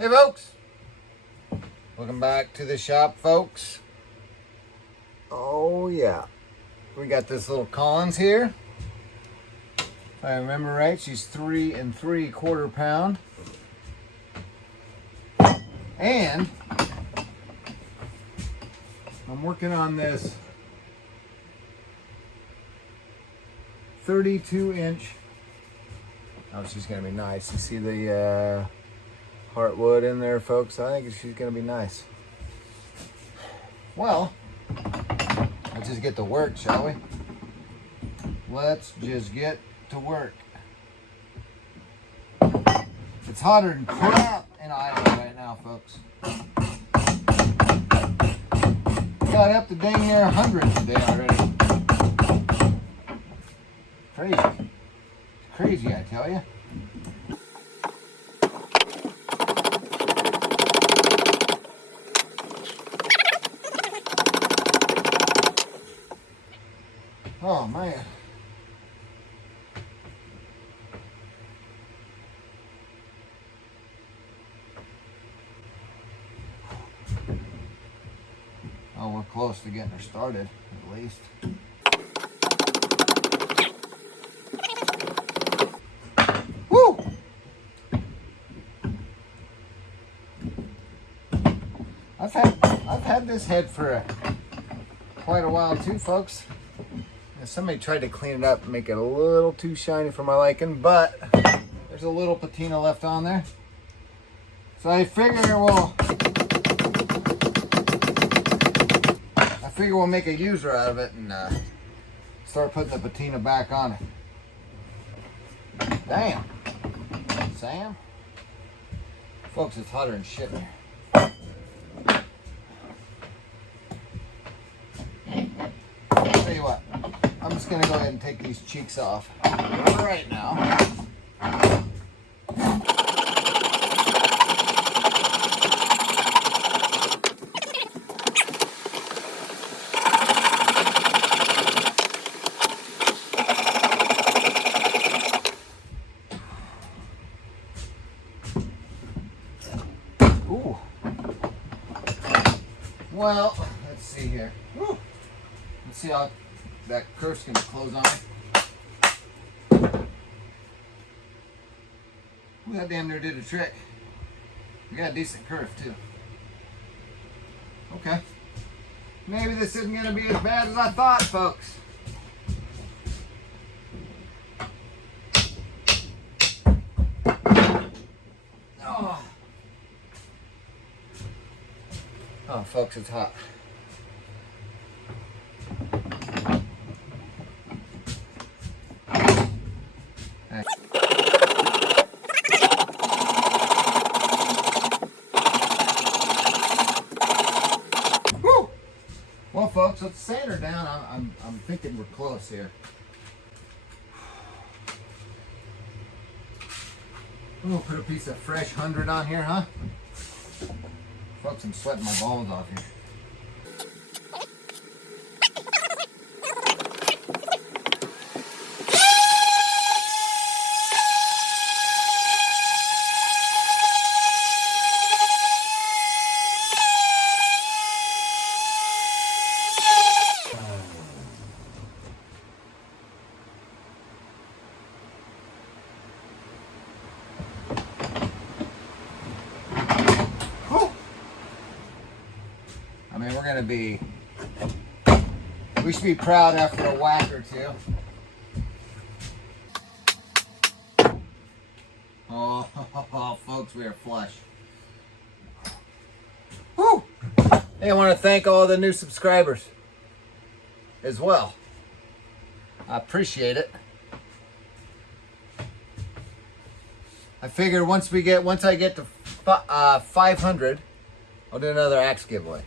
Hey folks, welcome back to the shop, folks. Oh yeah, we got this little Collins here. If I remember right, she's 3 3/4 pound. And I'm working on this 32-inch. Oh, she's gonna be nice. You see the heartwood in there, folks? I think she's gonna be nice. Well, let's just get to work, shall we? Let's just get to work. It's hotter than crap in Iowa right now, folks. Got up to dang near 100 today already. Crazy. Crazy, I tell you. Oh man. Oh, we're close to getting her started, at least. Woo! I've had this head for quite a while too, folks. Somebody tried to clean it up and make it a little too shiny for my liking, but there's a little patina left on there. So I figure we'll make a user out of it and start putting the patina back on it. Damn. Sam? Folks, it's hotter than shit in here. Tell you what, I'm just gonna go ahead and take these cheeks off right now. Ooh. Well, let's see here. Woo. Let's see how that kerf's gonna close on it. Ooh, that damn near did a trick. We got a decent kerf too. Okay. Maybe this isn't gonna be as bad as I thought, folks. Oh, folks, it's hot. Hey. Woo! Well, folks, let's sand her down. I'm thinking we're close here. We'll put a piece of fresh 100 on here, huh? Folks, I'm sweating my balls off here. I mean, we should be proud after a whack or two. Oh, folks, we are flush. Woo! Hey, I want to thank all the new subscribers as well. I appreciate it. I figure once I get to 500, I'll do another axe giveaway.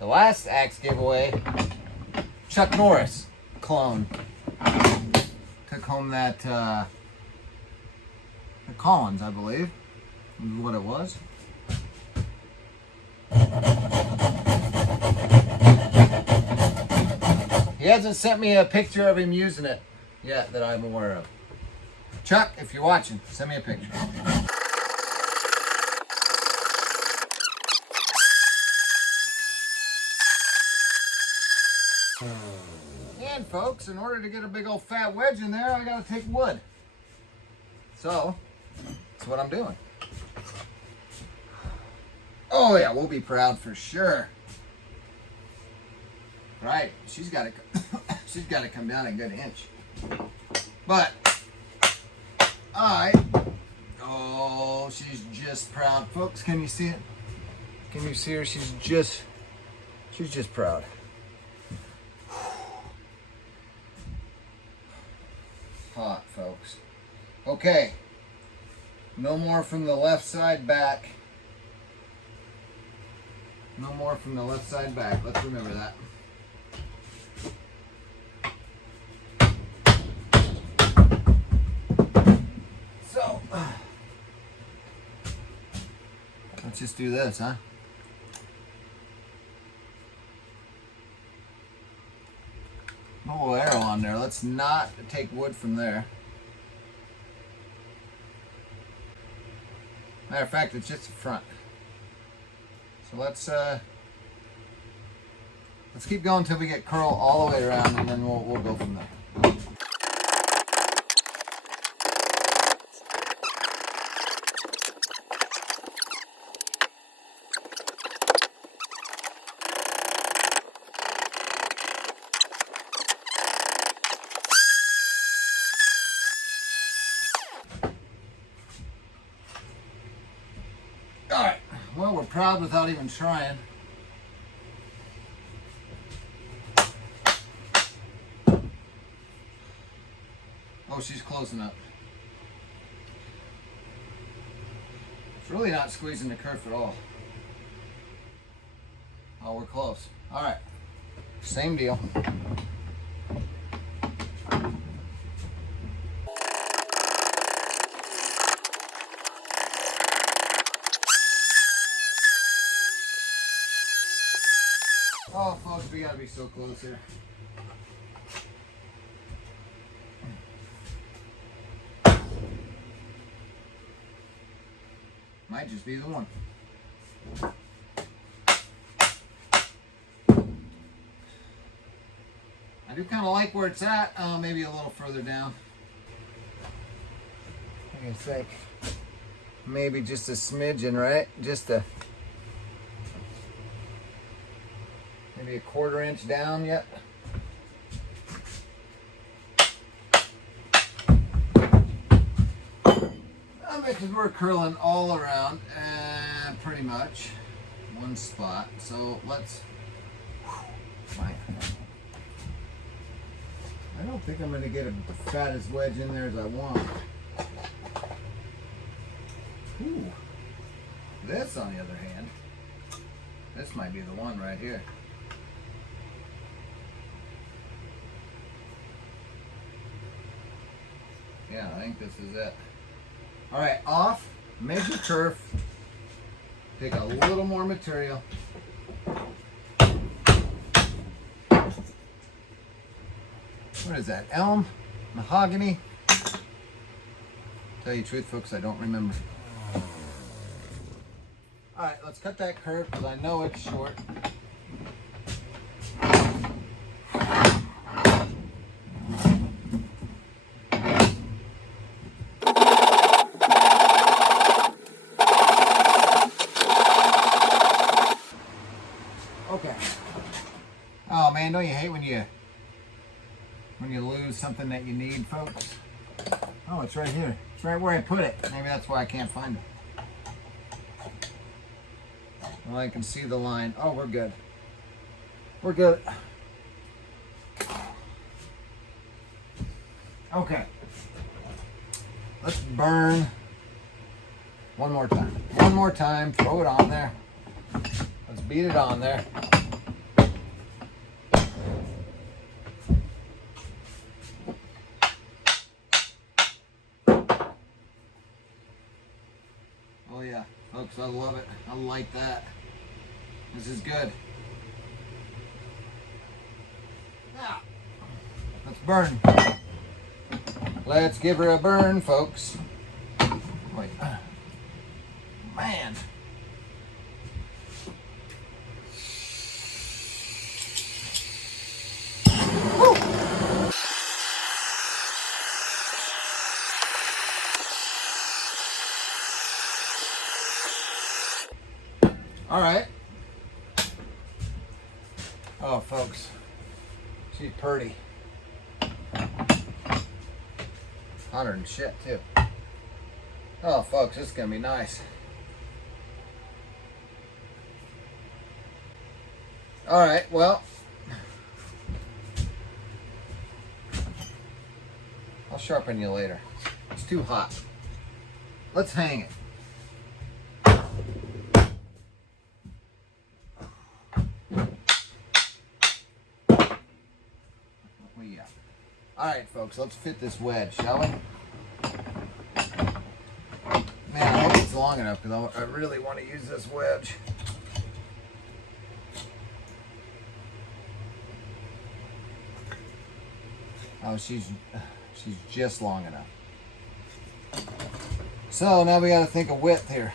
The last axe giveaway, Chuck Norris clone took home that the Collins, I believe, is what it was. He hasn't sent me a picture of him using it yet that I'm aware of. Chuck, if you're watching, send me a picture. And folks, in order to get a big old fat wedge in there, I gotta take wood. So, that's what I'm doing. Oh yeah, we'll be proud for sure. Right, she's gotta come down a good inch. But, oh, she's just proud. Folks, can you see it? Can you see her? She's just proud. Hot, folks. Okay, no more from the left side back. No more from the left side back. Let's remember that. So, let's just do this, huh? A little arrow on there. Let's not take wood from there. Matter of fact, it's just the front. So let's keep going until we get curl all the way around, and then we'll go from there. All right. Well, we're proud without even trying. Oh, she's closing up. It's really not squeezing the kerf at all. Oh, we're close. All right. Same deal. Oh, folks, we gotta be so close here. Might just be the one. I do kind of like where it's at. Maybe a little further down. What do you think? Maybe just a smidgen, right? Just a... maybe a 1/4 inch down yet. Because we're curling all around and pretty much one spot. So let's, I don't think I'm going to get a fattest wedge in there as I want. Ooh. This, on the other hand, this might be the one right here. Yeah, I think this is it. All right, off, measure kerf, take a little more material. What is that, elm, mahogany? Tell you the truth, folks, I don't remember. All right, let's cut that kerf because I know it's short. Okay. Oh man, don't you hate when you lose something that you need, folks? Oh, it's right here. It's right where I put it. Maybe that's why I can't find it. Well, I can see the line. Oh, we're good. We're good. Okay. Let's burn one more time. One more time. Throw it on there. Let's beat it on there. Oh yeah, folks, I love it. I like that. This is good. Now, let's burn. Let's give her a burn, folks. Wait. Man. Woo. All right. Oh, folks. She's pretty. Hotter than shit, too. Oh, folks, this is going to be nice. All right, well, I'll sharpen you later. It's too hot. Let's hang it. All right, folks, let's fit this wedge, shall we? Man, I hope it's long enough because I really want to use this wedge. Oh, she's just long enough. So now we got to think of width here.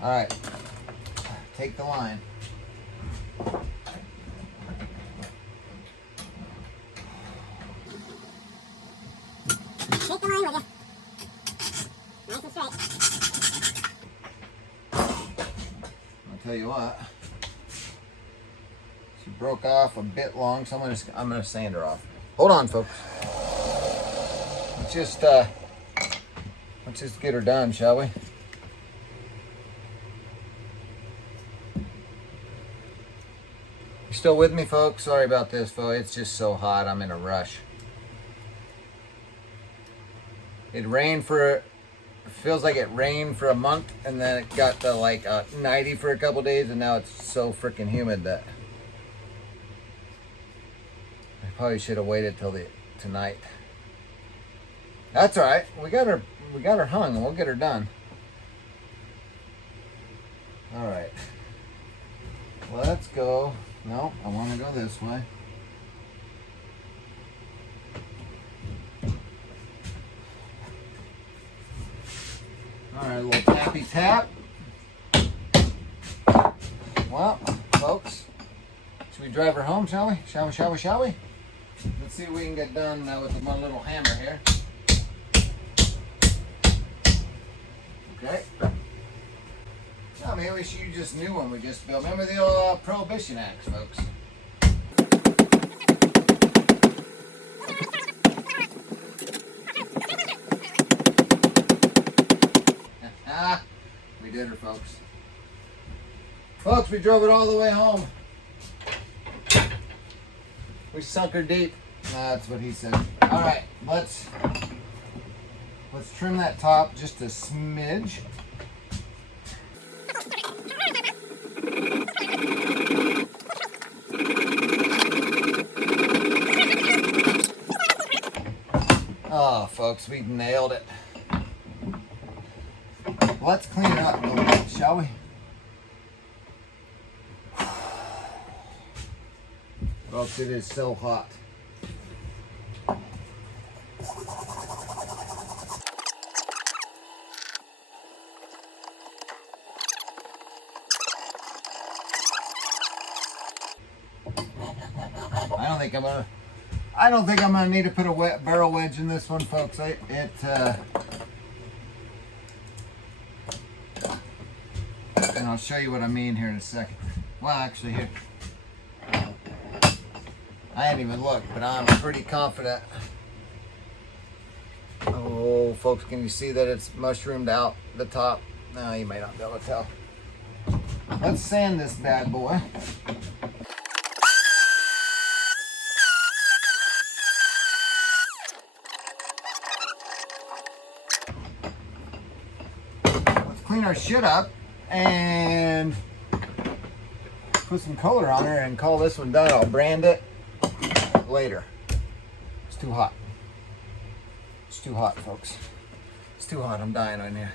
All right, take the line. Take the line with you. Nice and straight. I'll tell you what. She broke off a bit long, so I'm gonna sand her off. Hold on, folks. Let's just get her done, shall we? You still with me, folks? Sorry about this, folks. It's just so hot. I'm in a rush. It feels like it rained for a month, and then it got to like 90 for a couple days, and now it's so freaking humid that I probably should have waited till tonight. That's all right. We got her hung, and we'll get her done. All right. Let's go. No, I want to go this way. All right, a little tappy tap. Well, folks, should we drive her home, shall we? Shall we? Let's see what we can get done with my little hammer here. Okay. Oh, maybe she just knew one we just built. Remember the old Prohibition axe, folks? We did her, folks. Folks, we drove it all the way home. We sunk her deep. That's what he said. All right, let's trim that top just a smidge. Oh, folks, we nailed it. Let's clean it up a little bit, shall we? Folks, it is so hot. I don't think I'm gonna need to put a barrel wedge in this one, folks. And I'll show you what I mean here in a second. Well, actually, here. I haven't even looked, but I'm pretty confident. Oh, folks, can you see that it's mushroomed out the top? No, you may not be able to tell. Let's sand this bad boy. Let's clean our shit up and put some color on her and call this one done. I'll brand it later. It's too hot. It's too hot, folks. It's too hot. I'm dying on here.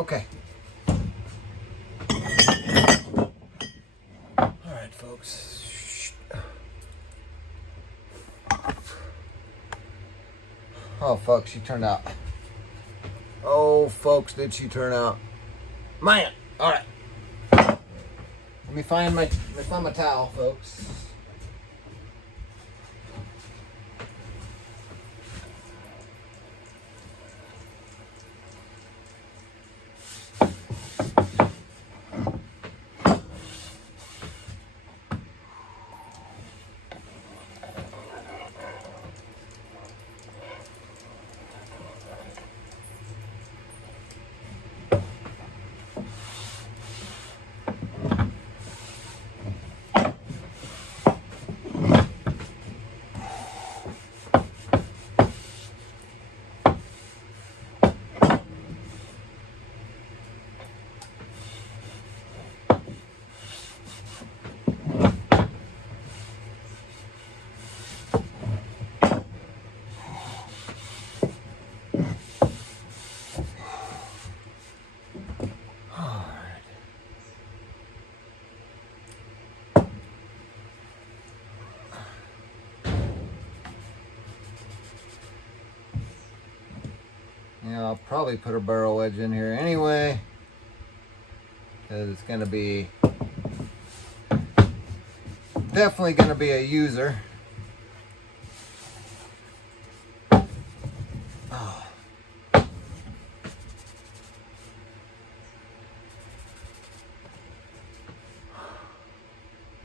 Okay. All right, folks. Oh, folks, she turned out. Oh, folks, did she turn out? Man, all right. Let me find my towel, folks. Yeah, I'll probably put a barrel wedge in here anyway, because it's going to be definitely going to be a user. Oh.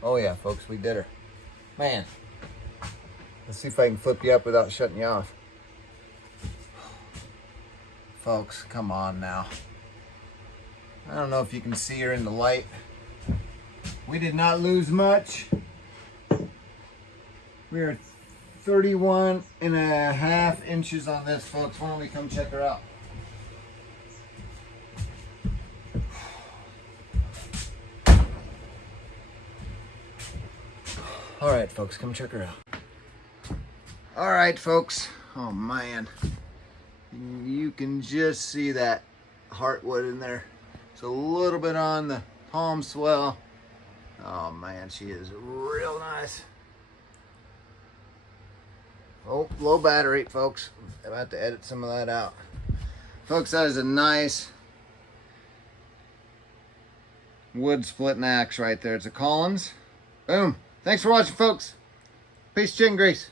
Oh yeah, folks, we did her. Man, let's see if I can flip you up without shutting you off. Folks, come on now. I don't know if you can see her in the light. We did not lose much. We are 31.5 inches on this, folks. Why don't we come check her out? All right, folks, come check her out. All right, folks. Oh man, you can just see that heartwood in there. It's a little bit on the palm swell. Oh man, she is real nice. Oh, low battery, folks. I'm about to edit some of that out. Folks, that is a nice wood splitting axe right there. It's a Collins. Boom. Thanks for watching, folks. Peace, chicken grease.